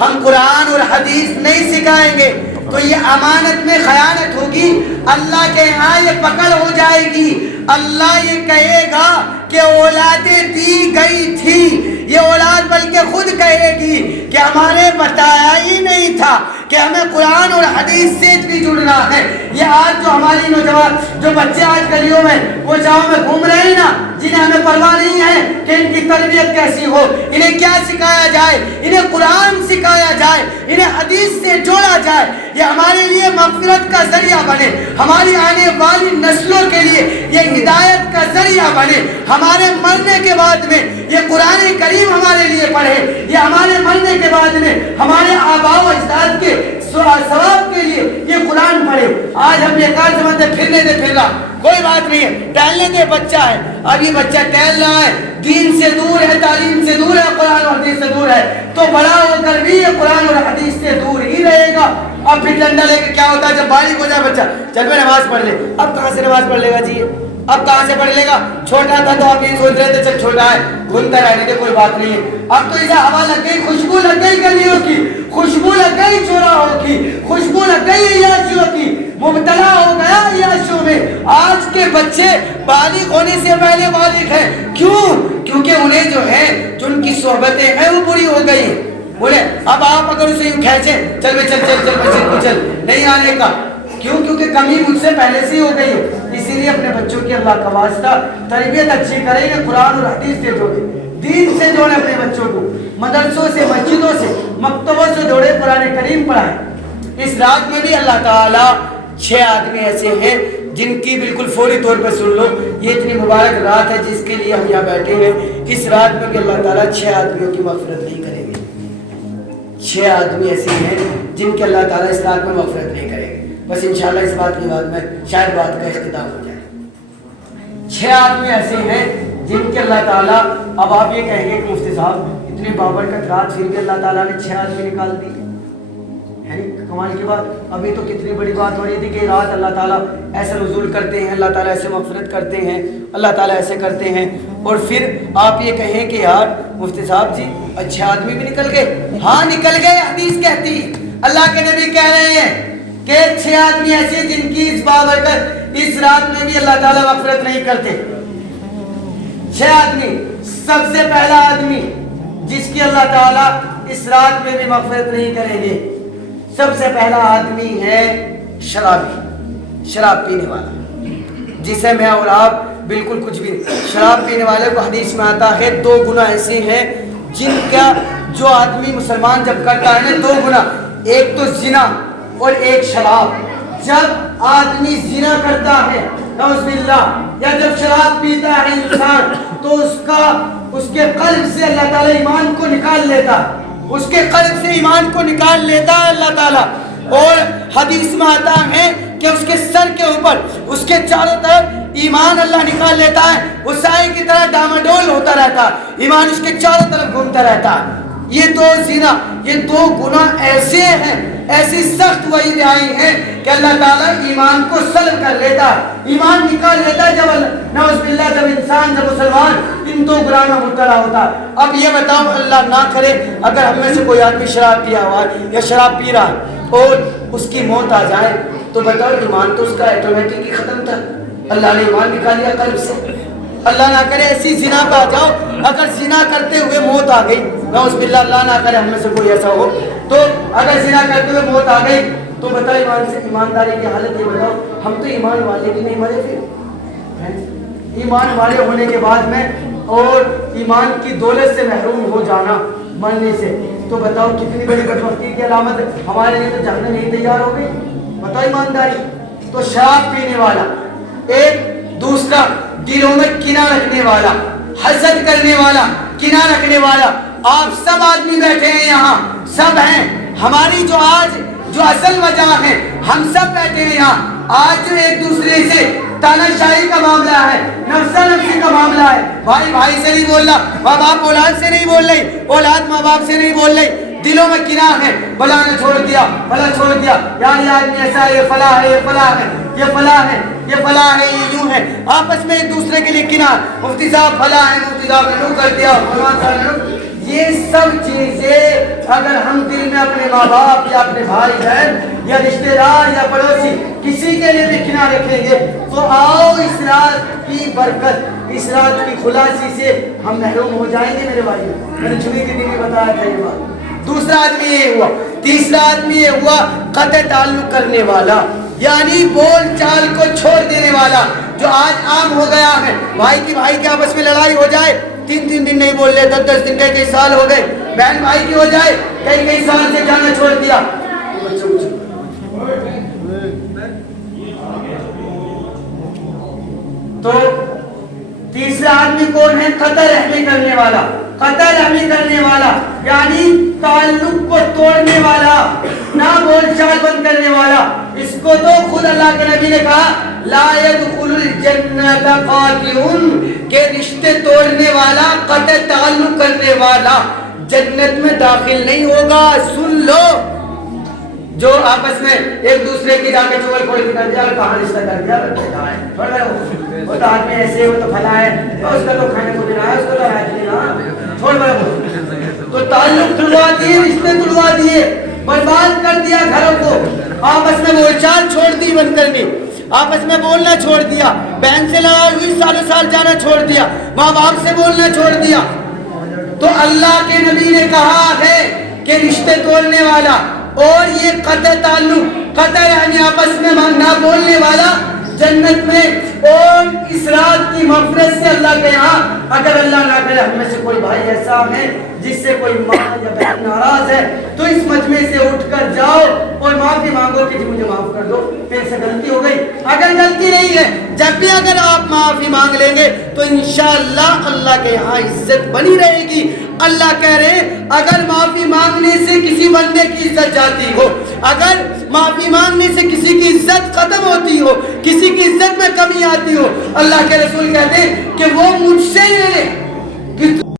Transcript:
ہم قرآن اور حدیث نہیں سکھائیں گے تو یہ امانت میں خیانت ہوگی، اللہ کے ہاں یہ پکڑ ہو جائے گی۔ اللہ یہ کہے گا کہ اولادیں دی گئی تھی، یہ اولاد بلکہ خود کہے گی کہ ہمارے بتایا ہی نہیں تھا کہ ہمیں قرآن اور حدیث سے بھی جڑنا ہے۔ یہ آج جو ہماری نوجوان جو بچے آج گلیوں میں کوچاؤں میں گھوم رہے ہیں نا، جنہیں ہمیں پرواہ نہیں ہے کہ ان کی تربیت کیسی ہو، انہیں کیا سکھایا جائے، انہیں قرآن سکھایا جائے، انہیں حدیث سے جوڑا جائے، یہ ہمارے لیے مغفرت کا ذریعہ بنے، ہماری آنے والی نسلوں کے لیے یہ ہدایت کا ذریعہ بنے۔ ہمارے مرنے کے بعد میں یہ قرآن کریم ہمارے لیے پڑھے، یہ ہمارے مرنے کے بعد میں ہمارے آباء و اجداد کے ثواب کے لیے یہ قرآن پڑھے۔ آج ہم بیکار سمجھتے پھرنے دے، پھر رہا کوئی بات نہیں ہے، ٹہلنے دے، بچہ ہے، اب یہ بچہ ٹہل رہا ہے، دین سے دور ہے، تعلیم سے دور ہے، قرآن اور حدیث سے دور ہے، تو بڑا ہو کر بھی یہ قرآن اور حدیث سے دور ہی رہے گا۔ اب پھر ڈنڈا لے کے کیا ہوتا ہے جب بالغ ہو جائے بچہ، چل میں نماز پڑھ لے، اب کہاں سے نماز پڑھ لے گا جی، اب کہاں سے پڑھ لے گا؟ چھوٹا تھا تو آپ یہ سوچ رہے تھے چل چھوٹا ہے گھومتا رہنے دے، کوئی بات نہیں ہے، اب تو اسے ہوا لگ گئی، خوشبو لگ گئی گلیوں کی، خوشبو لگ گئی چوراہوں کی، خوشبو لگ گئی عیاشیوں کی، مبتلا ہو گیا عیاشیوں میں۔ آج کے بچے بالغ ہونے سے پہلے بالغ ہیں، کیوں؟ کیونکہ انہیں جو ہے جو ان کی صحبتیں ہیں وہ بری ہو گئی ہیں۔ بولے اب آپ اگر اسے یوں کھینچیں چل بے چل چل چل مسجد کو چل، نہیں آنے کا، کیوں؟ کیونکہ کمی مجھ سے پہلے سے ہی ہو گئی ہے۔ اسی لیے اپنے بچوں کی اللہ کا واسطہ تربیت اچھی کریں گے، قرآن اور حدیث سے جوڑیں، دین سے جوڑیں اپنے بچوں کو، مدرسوں سے، مسجدوں سے، مکتبوں سے جوڑے، قرآن کریم پڑھائیں۔ اس رات میں بھی اللہ تعالیٰ 6 آدمی ایسے ہیں جن کی بالکل فوری طور پر سن لو، یہ اتنی مبارک رات ہے جس کے لیے ہم یہاں بیٹھے ہیں، اس رات میں بھی اللہ تعالیٰ 6 آدمیوں کی مغفرت نہیں کریں گے۔ 6 آدمی ایسے ہیں جن کے اللہ تعالیٰ اس رات میں مغفرت نہیں کریں گے۔ بس انشاءاللہ اس بات کے بعد میں شاید بات کا اختتام ہو جائے۔ 6 آدمی ایسے ہیں جن کے اللہ تعالیٰ، اب آپ یہ کہیں گے کہ مفتی صاحب اتنی بابرکت رات پھر بھی اللہ تعالیٰ نے 6 آدمی نکال دی، ہے کمال کی بات۔ ابھی تو کتنی بڑی بات ہو رہی تھی کہ رات اللہ تعالیٰ ایسا نزول کرتے ہیں، اللہ تعالیٰ ایسے مغفرت کرتے ہیں، اللہ تعالیٰ ایسے کرتے ہیں، اور پھر آپ یہ کہیں کہ یار مفتی صاحب جی 6 آدمی بھی نکل گئے۔ ہاں نکل گئے، حدیث کہتی، اللہ کے نبی کہہ رہے ہیں کہ 6 آدمی ایسے جن کی اس بابرکت اس رات میں بھی اللہ تعالیٰ مغفرت نہیں کرتے۔ 6 آدمی، سب سے پہلا آدمی جس کی اللہ تعالیٰ اس رات میں بھی مغفرت نہیں کریں گے، سب سے پہلا آدمی ہے شرابی، شراب پینے والا، جسے میں اور آپ بالکل کچھ بھی نہیں۔ شراب پینے والے کو حدیث میں آتا ہے 2 گناہ ایسے ہیں جن کا جو آدمی مسلمان جب کرتا ہے نا 2 گناہ، ایک تو زنا اور ایک شراب۔ جب آدمی زنا کرتا ہے نعوذ باللہ، یا جب شراب پیتا ہے انسان، تو اس کے قلب سے اللہ تعالیٰ ایمان کو نکال لیتا، اس کے قلب سے ایمان کو نکال لیتا ہے اللہ تعالیٰ۔ اور حدیث میں آتا ہے کہ اس کے سر کے اوپر، اس کے چاروں طرف ایمان اللہ نکال لیتا ہے، وہ سائے کی طرح ڈاماڈول ہوتا رہتا ہے، ایمان اس کے چاروں طرف گھومتا رہتا ہے۔ یہ 2 زنا، یہ 2 گناہ ایسے ہیں، ایسی سخت وعید آئی ہیں کہ اللہ تعالیٰ ایمان کو سلب کر لیتا ہے، ایمان نکال لیتا ہے جب نعوذ باللہ جب انسان، جب مسلمان ان 2 گناہ میں مبتلا ہوتا ہے۔ اب یہ بتاؤ اللہ نہ کرے اگر ہم میں سے کوئی آدمی شراب پیا ہوا ہے یا شراب پی رہا ہے اور اس کی موت آ جائے، تو بتاؤ ایمان تو اس کا آٹومیٹک ہی ختم تھا، اللہ نے ایمان نکال لیا قلب سے۔ اللہ نہ کرے ایسی زنا پہ آ جاؤ، اگر زنا کرتے ہوئے موت آ گئی، نعوذ باللہ اللہ نہ کرے ہم میں سے کوئی ایسا ہو، تو اگر زنا کرتے ہوئے موت آ گئی تو بتاؤ ایمان سے، ایمانداری کی حالت یہ بتاؤ، ہم تو ایمان والے بھی نہیں مرے پھر، ایمان والے ہونے کے بعد میں اور ایمان کی دولت سے محروم ہو جانا مرنے سے، تو بتاؤ کتنی بڑی بدبختی کی علامت ہے۔ ہمارے لیے تو جہنم نہیں تیار ہو گئی، بتاؤ ایمانداری۔ تو شراب پینے والا ایک، دوسرا دلوں میں کینہ رکھنے والا، حسد کرنے والا، کینہ رکھنے والا۔ آپ سب آدمی بیٹھے ہیں یہاں، سب ہیں، ہماری جو آج جو اصل وجہ ہے، ہم سب بیٹھے ہیں یہاں، آج جو ایک دوسرے سے تانا شاہی کا معاملہ ہے، نفسا نفسی کا معاملہ ہے، بھائی بھائی سے نہیں بول رہا، ماں باپ اولاد سے نہیں بول رہی، اولاد ماں باپ سے نہیں بول رہی، دلوں میں کناں ہے، فلاں نے چھوڑ دیا، فلاں چھوڑ دیا، یار یہ آدمی ایسا ہے، یہ فلاں ہے، یہ فلاں ہے، یہ فلاں ہے، یہ فلاں ہے، یہ یوں ہے، آپس میں ایک دوسرے کے لیے کناں، مفتی صاحب فلاں ہے، مفتی صاحب نے یوں کر دیا، فلاں صاحب نے یہ سب چیزیں اگر ہم دل میں اپنے ماں باپ یا اپنے بھائی بہن یا رشتے دار یا پڑوسی کسی کے لیے بھی کنا رکھیں گے تو آؤ اس رات کی برکت، اس رات کی خلاصی سے ہم محروم ہو جائیں گے میرے بھائی. میں نے جمعے کے دن بھی بتایا تھا یہ بات. دوسرا آدمی یہ ہوا. تیسرا آدمی یہ ہوا قطع تعلق کرنے والا، یعنی بول چال کو چھوڑ دینے والا، جو آج عام ہو گیا ہے. بھائی کی بھائی کے آپس میں لڑائی ہو جائے، 3 دن نہیں بول رہے، 10 دن، کئی سال ہو گئے. بہن بھائی کی ہو جائے، کئی سال سے جانا چھوڑ دیا. تو تیسرا آدمی کون ہے؟ قطع رحمی کرنے والا. قطع رحمی کرنے والا یعنی تعلق کو توڑنے والا، نہ بول چال بند کرنے والا. اس کو تو خود اللہ کے نبی نے کہا لا يدخل الجنت قاطع، کہ رشتے توڑنے والا، قطع تعلق کرنے والا جنت میں داخل نہیں ہوگا. سن لو، جو آپس میں ایک دوسرے کی جا کے چغل کھول کے کر دیا، کہاں رشتہ کر دیا، وہ تو آدمی ایسے، وہ تو پھلا ہے، اس کا تو کھانے کو دینا ہے، اس کو تو رات دینا، چھوڑ بڑا. تو تعلق تڑوا دیے، رشتے تڑوا دیے، برباد کر دیا گھروں کو. آپس میں بول چال چھوڑ دی، بند کرنی، آپس میں بولنا چھوڑ دیا. بہن سے لڑائی ہوئی، سالوں سال جانا چھوڑ دیا، ماں باپ سے بولنا چھوڑ دیا. تو اللہ کے نبی نے کہا ہے کہ رشتے توڑنے والا اور یہ قطع تعلق، قطع یعنی آپس میں نہ بولنے والا جنت میں. اور اس رات کی مغفرت سے اللہ کے یہاں اگر اللہ نہ کرے ہم میں سے کوئی بھائی ایسا ہے جس سے کوئی ماں یا بہن ناراض ہے، تو اس مجمع سے اٹھ کر جاؤ اور معافی مانگو کہ جی مجھے معاف کر دو، میرے سے غلطی ہو گئی. اگر غلطی نہیں ہے، جب بھی اگر آپ معافی مانگ لیں گے تو انشاءاللہ اللہ کے یہاں عزت بنی رہے گی. اللہ کہہ رہے ہیں اگر معافی مانگنے سے کسی بندے کی عزت جاتی ہو، اگر معافی مانگنے سے کسی کی عزت ختم ہوتی ہو، کسی کی عزت میں کمی آتی ہو، اللہ کے رسول کہتے ہیں کہ وہ مجھ سے لے لے.